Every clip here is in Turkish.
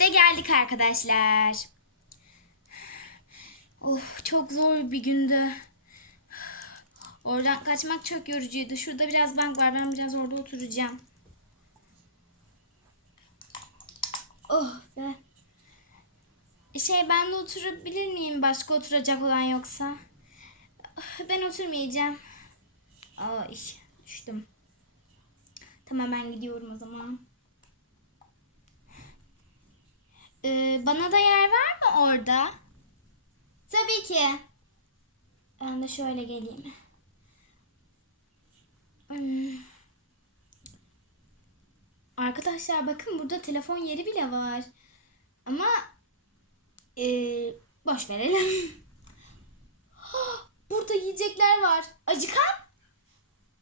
İşte geldik arkadaşlar. Of çok zor bir gündü. Oradan kaçmak çok yorucuydu. Şurada biraz bank var. Ben biraz orada oturacağım. Oh be. Şey ben de oturabilir miyim? Başka oturacak olan yoksa. Ben oturmayacağım. Ay düştüm. Tamam ben gidiyorum o zaman. Ee, bana da yer var mı orada? Tabii ki. Ben de şöyle geleyim. Hmm. Arkadaşlar bakın burada telefon yeri bile var. Ama ee, boş verelim. Burada yiyecekler var. Acıkan?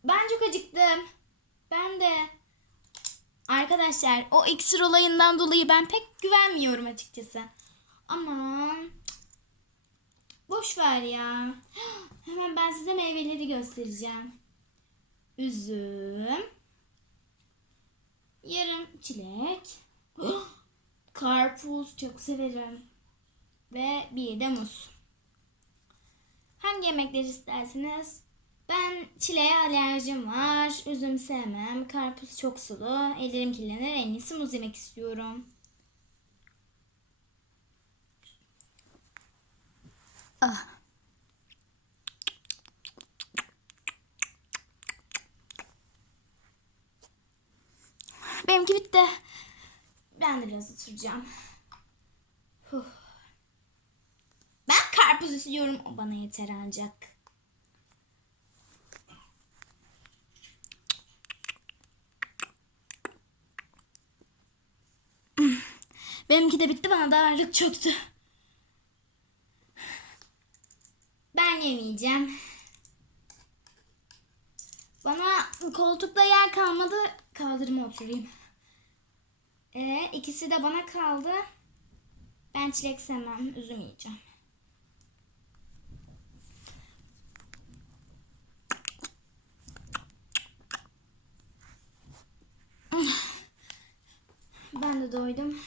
Ben çok acıktım. Ben de. Arkadaşlar o iksir olayından dolayı ben pek güvenmiyorum açıkçası. Aman. Boş ver ya. Hemen ben size meyveleri göstereceğim. Üzüm. Yarım çilek. Karpuz çok severim. Ve bir de muz. Hangi yemekleri istersiniz? Ben çileğe alerjim var. Üzüm sevmem. Karpuz çok sulu. Ellerim kirlenir. En iyisi muz yemek istiyorum. Ah. Benimki bitti. Ben de biraz oturacağım. Huh. Ben karpuz istiyorum. O bana yeter ancak. Benimki de bitti. Bana da ağırlık çöktü. Ben yemeyeceğim. Bana koltukta yer kalmadı. Kaldırıma oturayım. Ee, ikisi de bana kaldı. Ben çilek sevmem. Üzüm yiyeceğim. Ben de doydum.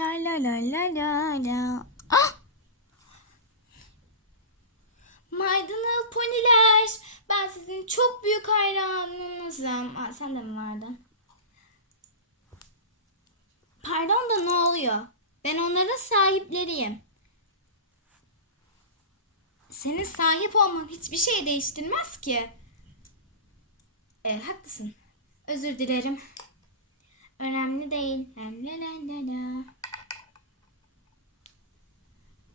La la la la la la. Ah! Maydanoz poniler. Ben sizin çok büyük hayranınızım. Aa, sen de mi vardın? Pardon da ne oluyor? Ben onların sahipleriyim. Senin sahip olman hiçbir şey değiştirmez ki. E, haklısın. Özür dilerim. Önemli değil. La la.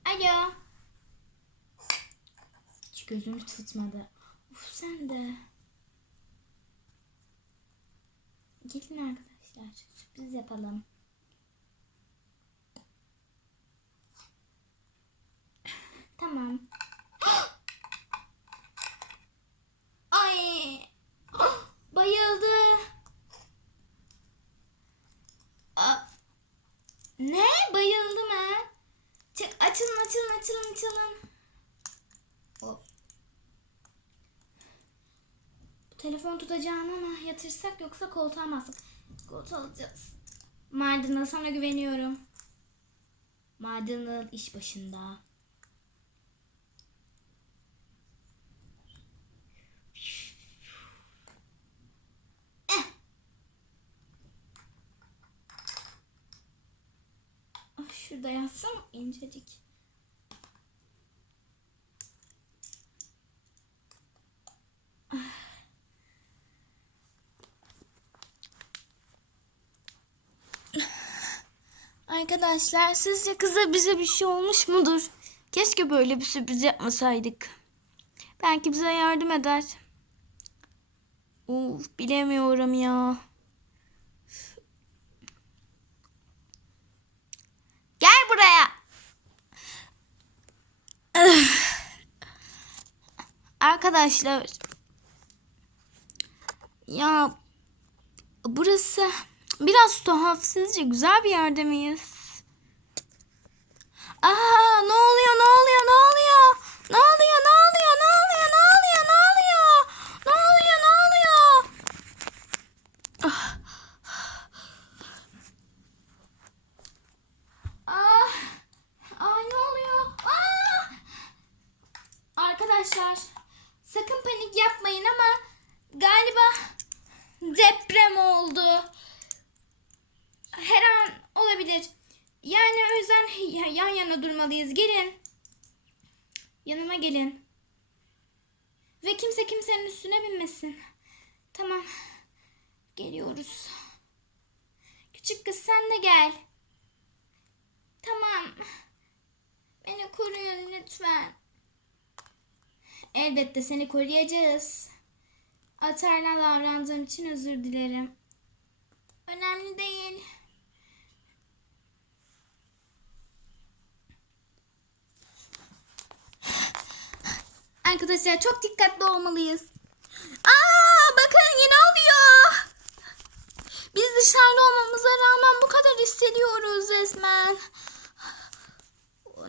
Alo. Hiç gözümü tutmadı. Uf sen de. Gelin arkadaşlar. Sürpriz yapalım. Tamam. Ay. Bayıldı. Aa, ne? Bayıldı mı? Çık açılın açılın açılın. Hop. Bu telefon tutacağını ama yatırsak yoksa koltuğa basıp koltuğa alacağız. Mardin'e sana güveniyorum. Mardin'in iş başında. Ah, şurada yatsam incecik. Arkadaşlar sizce kıza bize bir şey olmuş mudur? Keşke böyle bir sürpriz yapmasaydık. Belki bize yardım eder. Uf bilemiyorum ya. Gel buraya. Arkadaşlar. Ya burası biraz tuhaf. Sizce güzel bir yerde miyiz? Aa ne oluyor ne oluyor ne oluyor? Ne oluyor ne oluyor ne oluyor ne oluyor ne oluyor? Ne oluyor ne oluyor? Ah. Ah. Ay ne oluyor? Ah. Arkadaşlar sakın panik yapmayın ama galiba deprem oldu. Her an olabilir. Yani o yüzden yan yana durmalıyız. Gelin. Yanıma gelin. Ve kimse kimsenin üstüne binmesin. Tamam. Geliyoruz. Küçük kız sen de gel. Tamam. Beni koruyun lütfen. Elbette seni koruyacağız. Atarla davrandığım için özür dilerim. Önemli değil. Arkadaşlar çok dikkatli olmalıyız. Aa bakın yine oluyor. Biz dışarıda olmamıza rağmen bu kadar hissediyoruz resmen.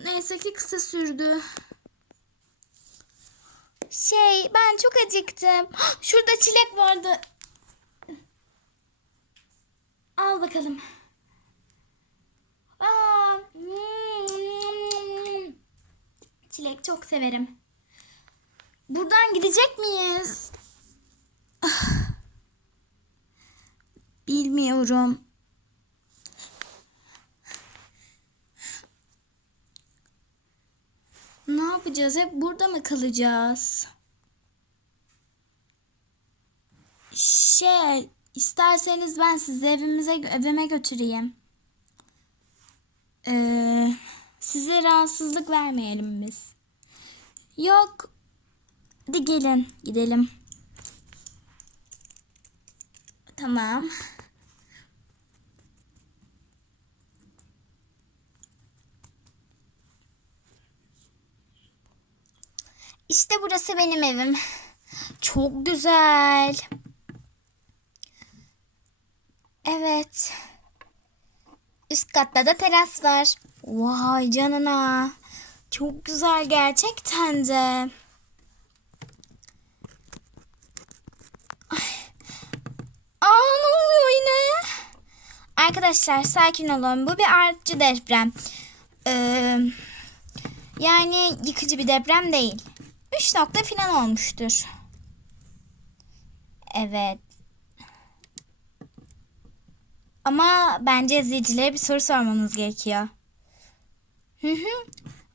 Neyse ki kısa sürdü. Şey ben çok acıktım. Şurada çilek vardı. Al bakalım. Aa, mm, çilek çok severim. Buradan gidecek miyiz? Bilmiyorum. Ne yapacağız? Hep burada mı kalacağız? Şey, isterseniz ben sizi evimize evime götüreyim. Ee, size rahatsızlık vermeyelim biz. Yok. Hadi gelin, gidelim. Tamam. İşte burası benim evim. Çok güzel. Evet. Üst katta da teras var. Vay canına. Çok güzel gerçekten de. Ay. Aa ne oluyor yine? Arkadaşlar sakin olun. Bu bir artçı deprem. Ee, yani yıkıcı bir deprem değil. 3 nokta falan olmuştur. Evet. Ama bence izleyicilere bir soru sormamız gerekiyor. Hı hı.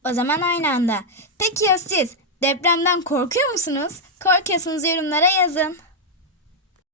O zaman aynı anda. Peki ya siz depremden korkuyor musunuz? Korkuyorsunuz yorumlara yazın.